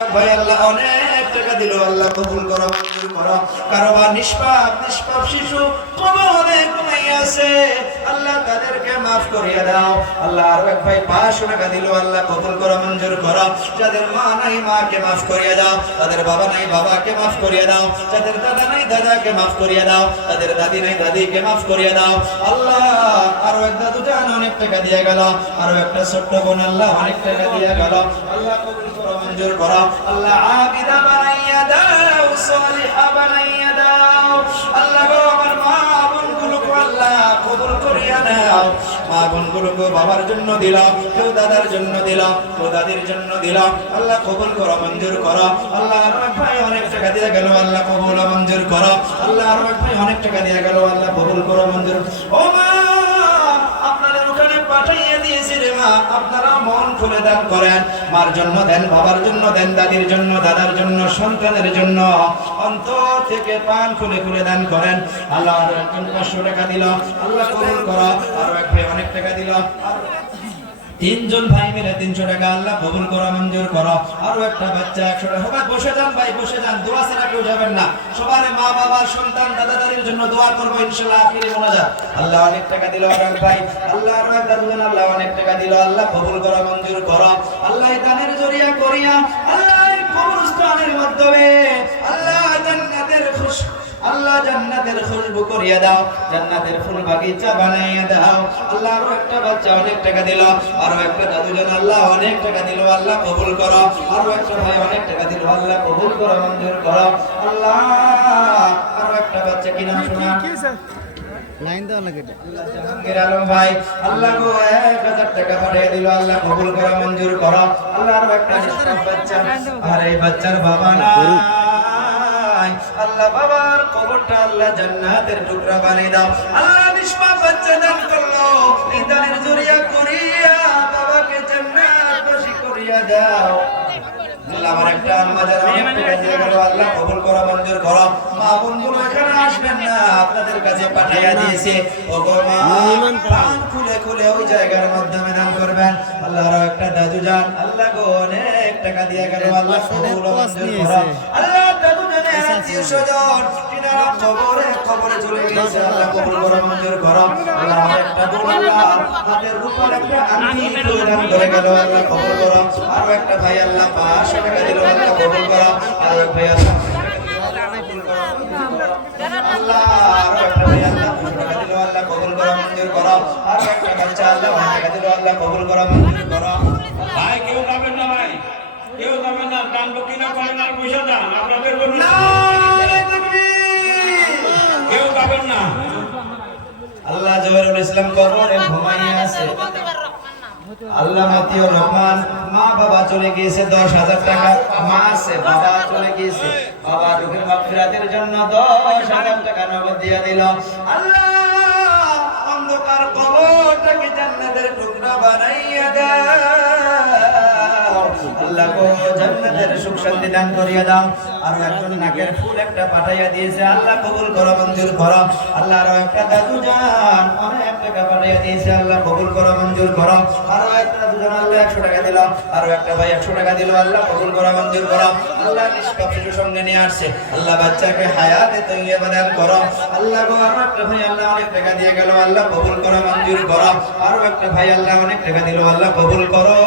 ভাই আল্লাহ অনেক টাকা দিল, আল্লাহ কবুল করো, মঞ্জুর করো। কারোবার নিষ্পাপ শিশু কবরে ঘুমাই আছে, আল্লাহ তাদেরকে মাফ করিয়ে দাও। আল্লাহ আরো এক ভাই 500 টাকা দিল, আল্লাহ কবুল করো, মঞ্জুর করো। যাদের মা নাই মাকে মাফ করিয়ে দাও, তাদের বাবা নাই বাবাকে মাফ করিয়ে দাও, যাদের দাদা নাই দাদাকে মাফ করিয়ে দাও, তাদের দাদি নাই দাদিকে মাফ করিয়ে দাও। আল্লাহ আরো এক দাদু জান অনেক টাকা দিয়ে গেল, আরো একটা ছোট্ট বোন আল্লাহ অনেক টাকা দিয়ে গেল, আল্লাহ কবুল করো, মঞ্জুর করো। আল্লাহ আবিদা বানাইয়া দাও, সালিহা বানাইয়া দাও। আল্লাহ গো আমার মা বোনগুলোকে আল্লাহ কবুল করিয়া নাও। মা বোনগুলোকে বাবার জন্য দিলাম, কেউ দাদার জন্য দিলাম, কেউ দাদির জন্য দিলাম, আল্লাহ কবুল করো, মঞ্জুর করো। আল্লাহ আর এক ভাই অনেক টাকা দিয়ে গেল, আল্লাহ কবুল মঞ্জুর করো। আল্লাহ আর এক ভাই অনেক টাকা দিয়ে গেল, আল্লাহ কবুল করো, মঞ্জুর। ও মা আপনাদের ওখানে পাঠাইয়া দিয়েছি রে মা, আপনারা মন খুলে দান করেন। মার জন্য দেন, বাবার জন্য দেন, দাদির জন্য, দাদার জন্য, সন্তানের জন্য অন্তর থেকে প্রাণ খুলে খুলে দান করেন। আল্লাহ আরো একজন 500 টাকা দিল, আল্লাহ কবুল করো। আরো এক ভাই অনেক টাকা দিল, তিনজন ভাই মিলে 300 টাকা, আল্লাহ কবুল করো, মঞ্জুর করো। আরো একটা বাচ্চা 100 টাকা। সবাই বসে যান ভাই, বসে যান, দোয়া ছাড়া কেউ যাবেন না। সবার মা বাবা সন্তান দাদা দাদির জন্য দোয়া করবো ইনশাআল্লাহ। আখিরে মোনাজাত। আল্লাহ অনেক টাকা দিল আর ভাই, আল্লাহ আর এক দাদুজন আল্লাহ অনেক টাকা দিল, আল্লাহ কবুল করো, মঞ্জুর করো। আল্লাহ দানের জরিয়া করিয়া আল্লাহ কবরস্থানের মাধ্যমে আল্লাহ জান্নাতের খুশবু করিয়া দাও, জান্নাতের ফুল বাগিচা বানাইয়া দাও। আল্লাহ আরো একটা বাচ্চা অনেক টাকা দিল, আরো একটা দাদুজন আল্লাহ অনেক টাকা দিল, আল্লাহ কবুল করো। আরো একটা ভাই অনেক টাকা দিল, আল্লাহ কবুল করো, মঞ্জুর করো। আল্লাহ আরো একটা বাচ্চা কি নাম শোনা লাইন দেওয়া লাগে আল্লাহ জাহাঙ্গীর আলম ভাই আল্লাহ গো 1000 টাকা পাঠিয়ে দিল, আল্লাহ কবুল করো, মঞ্জুর করো। আল্লাহ আরো একটা বাচ্চা, আর এই বাচ্চার বাবা না, আল্লাহ বাবার কবরটা আল্লাহ জান্নাতের টুকরা বানিয়ে দাও। আল্লাহ নিষ্পাপ বাচ্চা দান করলো, এই দানের জরিয়া করিয়া বাবাকে জান্নাতবাসী করিয়া দাও। আল্লাহ আমার একটা আম্মাজান অনেক টাকা দিয়ে গেল, আল্লাহ কবুল করো, মঞ্জুর করো। মা বোনগুলো এখানে আসবেন না, আপনাদের কাছে পাঠিয়ে দিয়েছে। ওগো মা প্রাণ খুলে খুলে ওই জায়গার মাধ্যমে দান করবেন। আল্লাহ আরো একটা দাদু জান আল্লাহ গো অনেক টাকা দিয়ে গেল, আল্লাহ কবুল মঞ্জুর করো। আল্লাহ দাদু জানের আত্মীয় স্বজন কিনারা কবরে চলে গেছে, আল্লাহ কবুল করো, মঞ্জুর করো। আল্লাহ একটা বোন আল্লাহ হাতের উপর একটা আংটি তুলে দান করে গেল, আল্লাহ কবুল করো। আরো একটা ভাই আল্লাহ 500 টাকা দিল, আল্লাহ কবুল করো। আরো এক ভাই আল্লাহ আল্লাহ আরো একটা ভাই আল্লাহ 200 টাকা দিল, আল্লাহ কবুল করো, মঞ্জুর করো। আরো একটা বাচ্চা আল্লাহ 1 টাকা দিল, আল্লাহ কবুল করো, মঞ্জুর করো। ভাই কেউ যাবেন না, ভাই কেউ যাবেন না, দান দক্ষিণা করেন আর পয়সা দান, আপনাদের জন্য কেউ যাবেন না। আল্লাহ জহিরুল ইসলাম কবরে ঘুমাইয়া আছে, আল্লাহ মতিউর রহমান মা বাবা চলে গিয়েছে, 10,000 টাকা মা আছে, বাবা চলে গিয়েছে, বাবা রুহের মাগফিরাতের জন্য 10,000 টাকা নগদ দিয়ে দিল। আল্লাহ অন্ধকার কবরটাকে জান্নাতের টুকরা বানাইয়া দাও। আল্লাহ গো জান্নাতের সুখ শান্তি দান করিয়া দাও। আরো একজন নাকের ফুল একটা পাঠাইয়া দিয়েছে, আল্লাহ কবুল করো, মঞ্জুর করো। আল্লাহ আরো একটা দাদু জান অনেক টাকা পাঠাইয়া দিয়েছে, আল্লাহ কবুল করো, মঞ্জুর করো। আরো একটা দাদু জান আল্লাহ 100 টাকা দিল, আরো একটা ভাই 100 টাকা দিল, আল্লাহ কবুল করো, মঞ্জুর করো। আল্লাহ নিষ্পাপ শিশু সঙ্গে নিয়ে আসছে, আল্লাহ বাচ্চাকে হায়াতে তৈয়বা দান করো। আল্লাহ গো আরো একটা ভাই আল্লাহ অনেক টাকা দিয়ে গেল, আল্লাহ কবুল করো, মঞ্জুর করো। আরো একটা ভাই আল্লাহ অনেক টাকা দিল, আল্লাহ কবুল করো।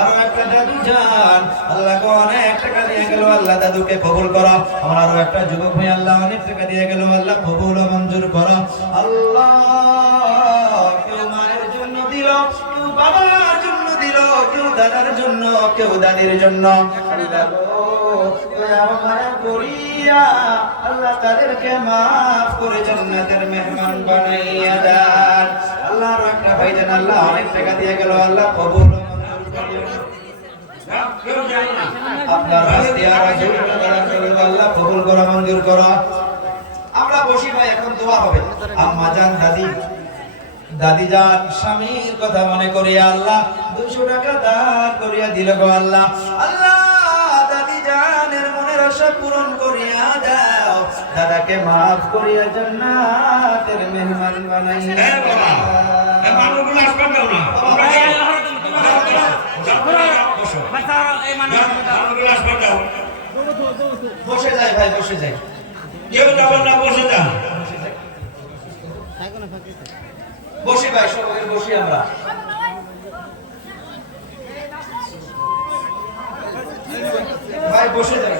আরো একটা দাদু জান আল্লাহ গো অনেক টাকা দিয়ে গেল, আল্লাহ দাদুকে কবুল করো। আমার আরো একটা যুবক ভাই আল্লাহ অনেক টাকা দিয়ে গেল, আল্লাহ কবুল ও মঞ্জুর করো। আল্লাহ কেউ মায়ের জন্য দিল, কেউ বাবার জন্য দিল, কেউ দাদার জন্য, কেউ দাদির জন্য, আল্লাহ গো দয়া মায়া করিয়া আল্লাহ তাদেরকে মাফ করে জান্নাতের মেহমান বানাইয়া দেন। আল্লাহ আরো একটা ভাই জান আল্লাহ অনেক টাকা দিয়ে গেল, আল্লাহ কবুল ও মঞ্জুর করো। আপনার হাসতে আর আল্লাহ কবুল করো, মঞ্জুর করো। আমরা বসি ভাই, এখন দোয়া হবে। আম্মা জান দাদি জান স্বামীর কথা মনে করিয়া আল্লাহ 200 টাকা দান করিয়া দিল গো আল্লাহ। আল্লাহ দাদি জানের মনের আশা পূরণ করিয়া দাও, দাদাকে মাফ করিয়া জান্নাতের মেহমান বানাইয়া দাও। মানুষগুলো আসবেন না, মানুষগুলো আসবেন না। বসে যাই ভাই, বসে যাই। কেউ যাবেন না, বসে যান। থাকো না ফাঁকি বসি ভাই, সবাই বসি আমরা। ভাই বসে যাই।